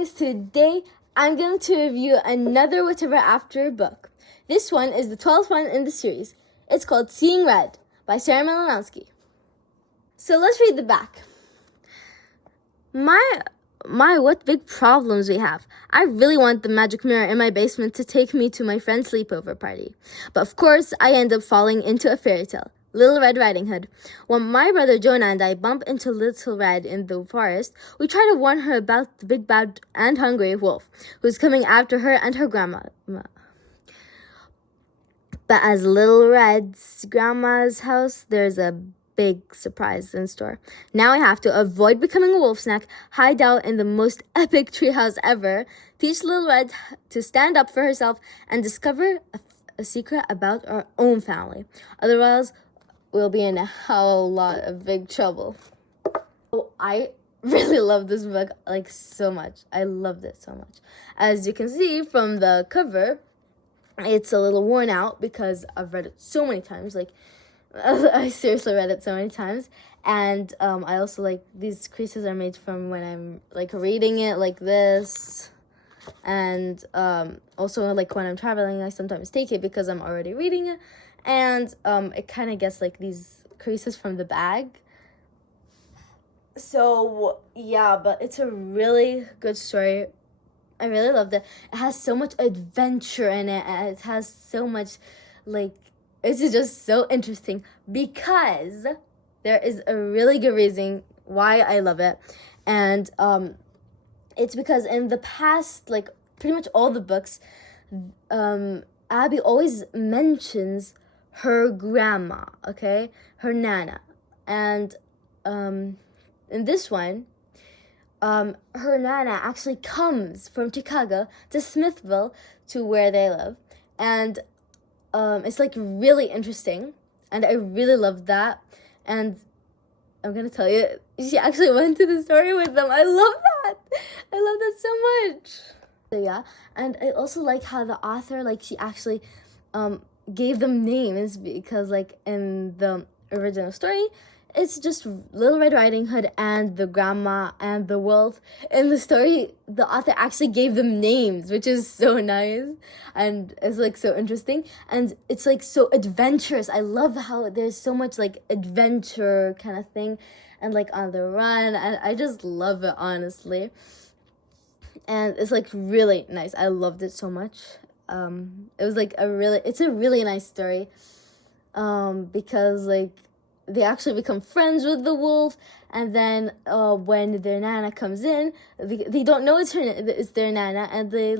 guys, today I'm going to review another Whatever After book. This one is the 12th one in the series. It's called Seeing Red by Sarah mylnoski. So let's read the back. What big problems we have. I really want the magic mirror in my basement to take me to my friend's sleepover party. But of course, I end up falling into a fairy tale. Little Red Riding Hood. When my brother Jonah and I bump into Little Red in the forest, we try to warn her about the big bad and hungry wolf who's coming after her and her grandma. But as Little Red's grandma's house, there's a big surprise in store. Now I have to avoid becoming a wolf snack, hide out in the most epic treehouse ever, teach Little Red to stand up for herself, and discover a secret about our own family. Otherwise, we'll be in a whole lot of big trouble. Oh, I really love this book, so much. I loved it so much. As you can see from the cover, it's a little worn out because I've read it so many times. I seriously read it so many times. And I also these creases are made from when I'm reading it like this. And also when I'm traveling, I sometimes take it because I'm already reading it. And it kind of gets these creases from the bag. So yeah, but it's a really good story. I really loved it. It has so much adventure in it, and it has so much it's just so interesting because there is a really good reason why I love it. And it's because in the past, pretty much all the books, Abby always mentions her grandma, okay? Her Nana. And in this one, her Nana actually comes from Chicago to Smithville to where they live. And it's really interesting. And I really loved that. And I'm going to tell you, she actually went to the story with them. I love that. I love that so much. So yeah. And I also like how the author, she actually gave them names because in the original story it's just Little Red Riding Hood and the grandma and the wolf. In the story the author actually gave them names, which is so nice and it's so interesting, and it's so adventurous. I love how there's so much adventure kind of thing and on the run, and I just love it, honestly. And it's really nice. I loved it so much. It was it's a really nice story, because they actually become friends with the wolf, and then when their Nana comes in, they don't know it's their Nana, and they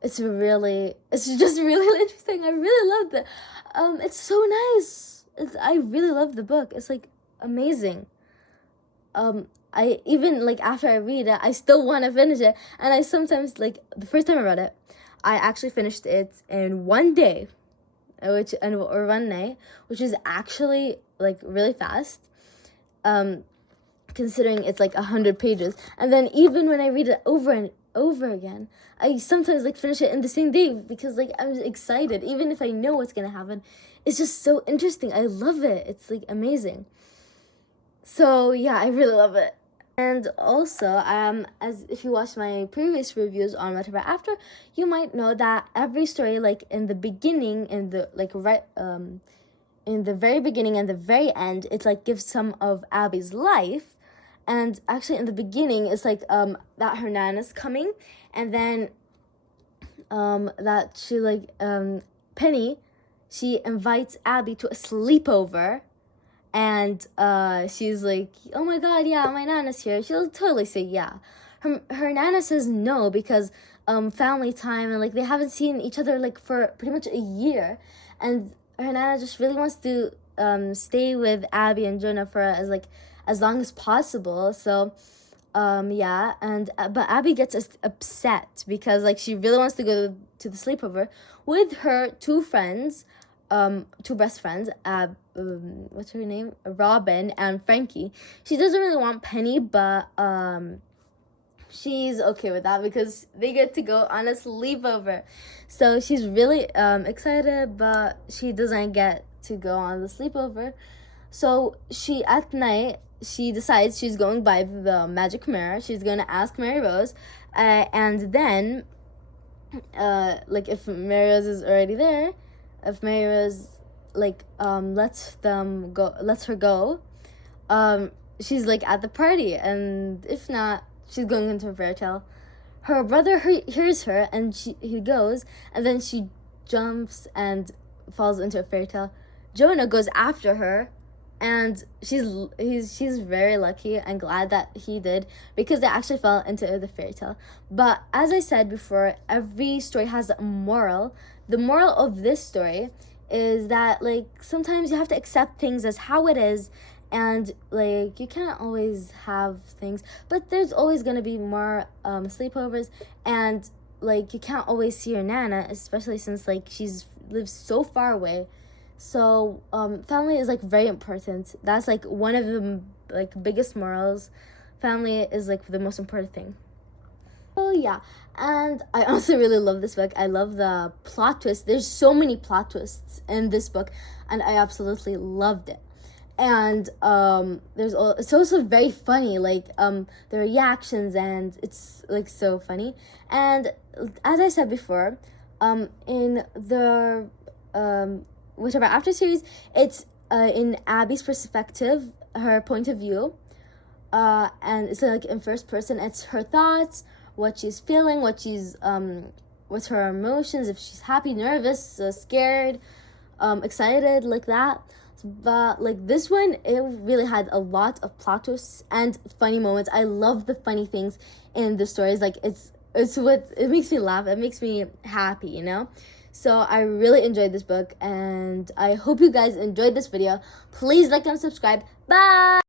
it's just really interesting. I really loved it. It's so nice. I really love the book. It's amazing. I even after I read it, I still want to finish it, and I sometimes the first time I read it, I actually finished it in one day, or one night, which is actually really fast, considering it's 100 pages. And then even when I read it over and over again, I sometimes finish it in the same day because I'm excited, even if I know what's gonna happen. It's just so interesting. I love it. It's amazing. So yeah, I really love it. And also, as if you watched my previous reviews on Whatever After, you might know that every story, in the beginning, in the in the very beginning and the very end, it gives some of Abby's life. And actually, in the beginning, it's that her Nana's coming, and then that she Penny, she invites Abby to a sleepover. And she's oh my god, yeah, my Nana's here. She'll totally say yeah. Her Nana says no because family time, and they haven't seen each other for pretty much a year. And her Nana just really wants to stay with Abby and Jonah for as long as possible. So yeah, and but Abby gets upset because she really wants to go to the sleepover with her two friends, two best friends, what's her name? Robin and Frankie. She doesn't really want Penny, but she's okay with that because they get to go on a sleepover. So she's really excited, but she doesn't get to go on the sleepover. So at night, she decides she's going by the magic mirror. She's going to ask Mary Rose And then like if Mary Rose is already there, if Mary Rose like lets her go, she's like at the party, and if not, she's going into a fairy tale. Her brother hears her, and he goes, and then she jumps and falls into a fairy tale. Jonah goes after her, and she's very lucky and glad that he did, because they actually fell into the fairy tale. But as I said before, every story has a moral. The moral of this story is that like sometimes you have to accept things as how it is, and like you can't always have things, but there's always gonna be more sleepovers, and like you can't always see your nana, especially since like she's lives so far away. So family is like very important. That's like one of the like biggest morals. Family is like the most important thing. Oh yeah, and I also really love this book. I love the plot twist. There's so many plot twists in this book, and I absolutely loved it. And it's also very funny, like the reactions, and it's like so funny. And as I said before, in the Which About After series, it's in Abby's perspective, her point of view, and it's like in first person. It's her thoughts, what she's feeling, what's her emotions, if she's happy, nervous, scared, excited, like that. But like this one, it really had a lot of plot twists and funny moments. I love the funny things in the stories. Like it's what it makes me laugh. It makes me happy, you know. So I really enjoyed this book, and I hope you guys enjoyed this video. Please like and subscribe. Bye.